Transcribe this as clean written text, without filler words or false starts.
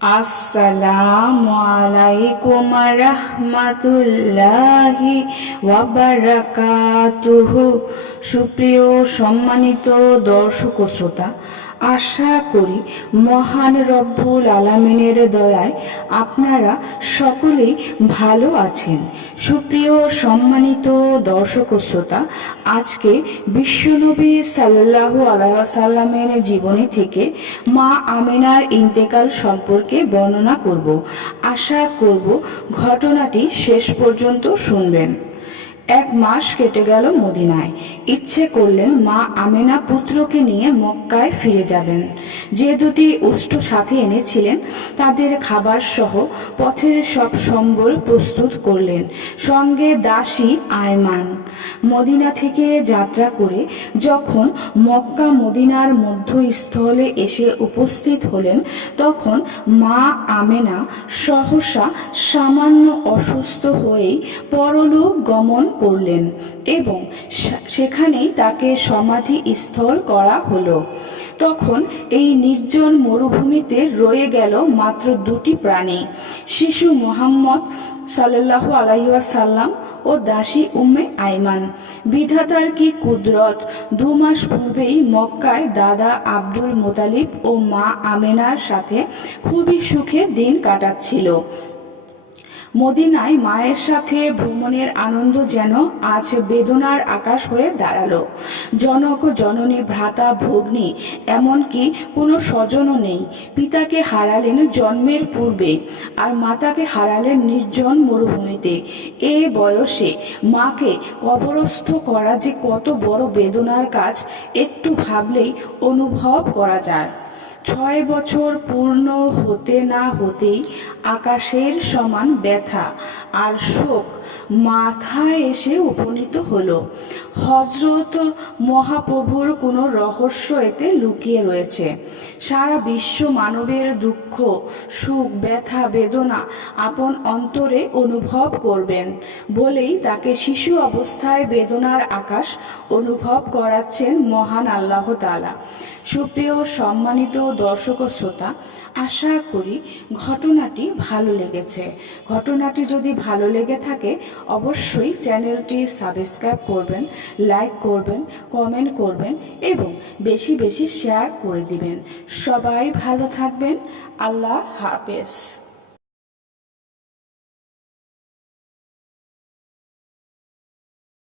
আসসালামু আলাইকুম রহমাতুল্লাহি ওয়া বারাকাতুহু। সুপ্রিয় সম্মানিত দর্শক ও শ্রোতা, আশা করি মহান রব্বুল আলামিনের দয়ায় আপনারা সকলেই ভালো আছেন। সুপ্রিয় সম্মানিত দর্শক ও শ্রোতা, আজকে বিশ্বনবী সাল্লাল্লাহু আলাইহি ওয়াসাল্লামের জীবনী থেকে মা আমেনার ইন্তেকাল সম্পর্কে বর্ণনা করব। আশা করব ঘটনাটি শেষ পর্যন্ত শুনবেন। 1 মাস কেটে গেল মদিনায়। ইচ্ছে করলেন মা আমেনা পুত্রকে নিয়ে মক্কায় ফিরে যাবেন। যে দুটি উষ্ট্র সাথে এনেছিলেন তাদের খাবার সহ পথের সব সম্বল প্রস্তুত করলেন, সঙ্গে দাসী আয়মান। মদিনা থেকে যাত্রা করে যখন মক্কা মদিনার মধ্যস্থলে এসে উপস্থিত হলেন, তখন মা আমেনা সহসা সামান্য অসুস্থ হয়েই পরলোক গমন করলেন এবং সেখানেই তাকে সমাধি স্থল করা হলো। তখন এই নির্জন মরুভূমিতে রয়ে গেল মাত্র দুটি প্রাণী, শিশু মুহাম্মদ সাল্লাল্লাহু আলাইহি ওয়াসাল্লাম ও দাসী উম্মে আইমান। বিধাতার কি কুদরত! 2 মাস পূর্বেই মক্কায় দাদা আব্দুল মুতালিব ও মা আমেনার সাথে খুবই সুখে দিন কাটাচ্ছিল। মদিনায় মায়ের সাথে ভ্রমণের আনন্দ যেন আজ বেদনার আকাশ হয়ে দাঁড়ালো। জনক জননী ভ্রাতা ভগ্নী এমনকি কোনো স্বজনও নেই। পিতাকে হারালেন জন্মের পূর্বে আর মাতাকে হারালেন নির্জন মরুভূমিতে। এ বয়সে মাকে কবরস্থ করা যে কত বড় বেদনার কাজ একটু ভাবলেই অনুভব করা যায়। 6 বছর পূর্ণ হতে না হতেই আকাশের সমান ব্যথা আর শোক মাথায় এসে উপনীত হলো। হযরত মহাপ্রভুর কোনো রহস্য এতে লুকিয়ে রয়েছে। সারা বিশ্ব মানবের দুঃখ সুখ ব্যথা বেদনা আপন অন্তরে অনুভব করবেন বলেই তাকে শিশু অবস্থায় বেদনার আকাশ অনুভব করাচ্ছেন মহান আল্লাহ তাআলা। সুপ্রিয় সম্মানিত দর্শক ও শ্রোতা, আশা করি ঘটনাটি ভালো লেগেছে। ঘটনাটি যদি ভালো লেগে থাকে অবশ্যই চ্যানেলটি সাবস্ক্রাইব করবেন, লাইক করবেন, কমেন্ট করবেন এবং বেশি বেশি শেয়ার করে দিবেন। সবাই ভালো থাকবেন। আল্লাহ হাফেজ।